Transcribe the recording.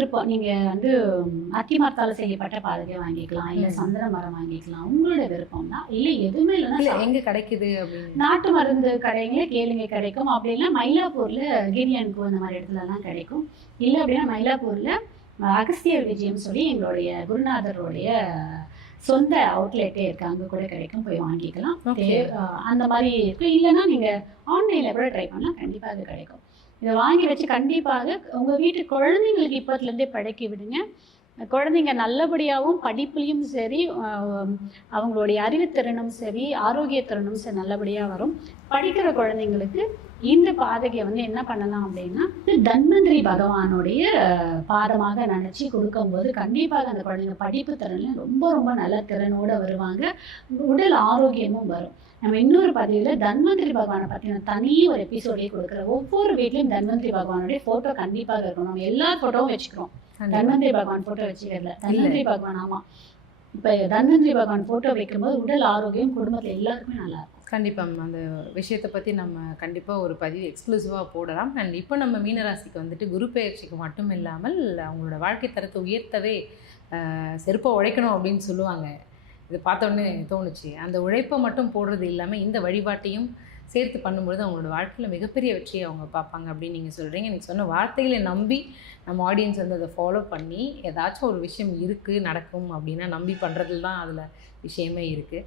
விருப்பம். நீங்க வந்து அத்திமரத்தால செய்யப்பட்ட பாதகை வாங்கிக்கலாம், இல்ல சந்தன மரம் வாங்கிக்கலாம். உங்களோட விருப்பம் தான். இல்ல எதுவுமே இல்லைன்னா எங்க கிடைக்குது அப்படின்னு நாட்டு மருந்து கடைங்களே கேளுங்க கிடைக்கும். அப்படி இல்லைன்னா மயிலாப்பூர்ல கிரியான்கோ அந்த மாதிரி இடத்துலலாம் கிடைக்கும். இல்லை அப்படின்னா மயிலாப்பூர்ல அகஸ்தியர் விஜயம் சொல்லி எங்களுடைய குருநாதருடைய சொந்த அவுட்லெட்டே இருக்கு, அங்கே கூட கிடைக்கும், போய் வாங்கிக்கலாம். அந்த மாதிரி இருக்கு. இல்லைன்னா நீங்கள் ஆன்லைனில் கூட ட்ரை பண்ணலாம், கண்டிப்பாக அது கிடைக்கும். இதை வாங்கி வச்சு கண்டிப்பாக உங்கள் வீட்டு குழந்தைங்களுக்கு இப்போத்துலேருந்தே பழக்கி விடுங்க. குழந்தைங்க நல்லபடியாகவும் படிப்புலையும் சரி, அவங்களுடைய அறிவுத்திறனும் சரி, ஆரோக்கியத்திறனும் சரி நல்லபடியாக வரும். படிக்கிற குழந்தைங்களுக்கு இந்த பாதகையை வந்து என்ன பண்ணலாம் அப்படின்னா, தன்வந்திரி பகவானுடைய பாதமாக நினச்சி கொடுக்கும்போது கண்டிப்பாக அந்த குழந்தைங்க படிப்பு திறனில் ரொம்ப ரொம்ப நல்ல திறனோடு வருவாங்க. உடல் ஆரோக்கியமும் வரும். நம்ம இன்னொரு பதிவில் தன்வந்திரி பகவானை பற்றின தனி ஒரு எபிசோடே கொடுக்குறோம். ஒவ்வொரு வீட்லையும் தன்வந்திரி பகவானுடைய ஃபோட்டோ கண்டிப்பாக இருக்கணும். நம்ம எல்லா ஃபோட்டோவும் வச்சுக்கிறோம், தன்வந்திரி பகவான் ஃபோட்டோ வச்சுக்கிறதுல. தன்வந்திரி பகவான், ஆமாம், இப்போ தன்வந்திரி பகவான் ஃபோட்டோ வைக்கும்போது உடல் ஆரோக்கியம் குடும்பத்தில் எல்லாருக்குமே நல்லாயிருக்கும். கண்டிப்பாக அந்த விஷயத்தை பற்றி நம்ம கண்டிப்பாக ஒரு பதிவு எக்ஸ்க்ளூசிவாக போடலாம். அண்ட் இப்போ நம்ம மீனராசிக்கு வந்துட்டு குரு பெயர்ச்சிக்கு மட்டும் இல்லாமல் அவங்களோட வாழ்க்கை தரத்தை உயர்த்தவே செருப்பை உழைக்கணும் அப்படின்னு சொல்லுவாங்க. இது பார்த்தோன்னே தோணுச்சு. அந்த உழைப்பை மட்டும் போடுறது இல்லாமல் இந்த வழிபாட்டையும் சேர்த்து பண்ணும்பொழுது அவங்களோட வாழ்க்கையில் மிகப்பெரிய வெற்றியை அவங்க பார்ப்பாங்க அப்படின்னு நீங்கள் சொல்கிறீங்க. நீங்கள் சொன்ன வார்த்தைகளை நம்பி நம்ம ஆடியன்ஸ் வந்து அதை ஃபாலோ பண்ணி ஏதாச்சும் ஒரு விஷயம் இருக்குது நடக்கும் அப்படின்னா நம்பி பண்ணுறதுல தான் அதில் விஷயமே இருக்குது.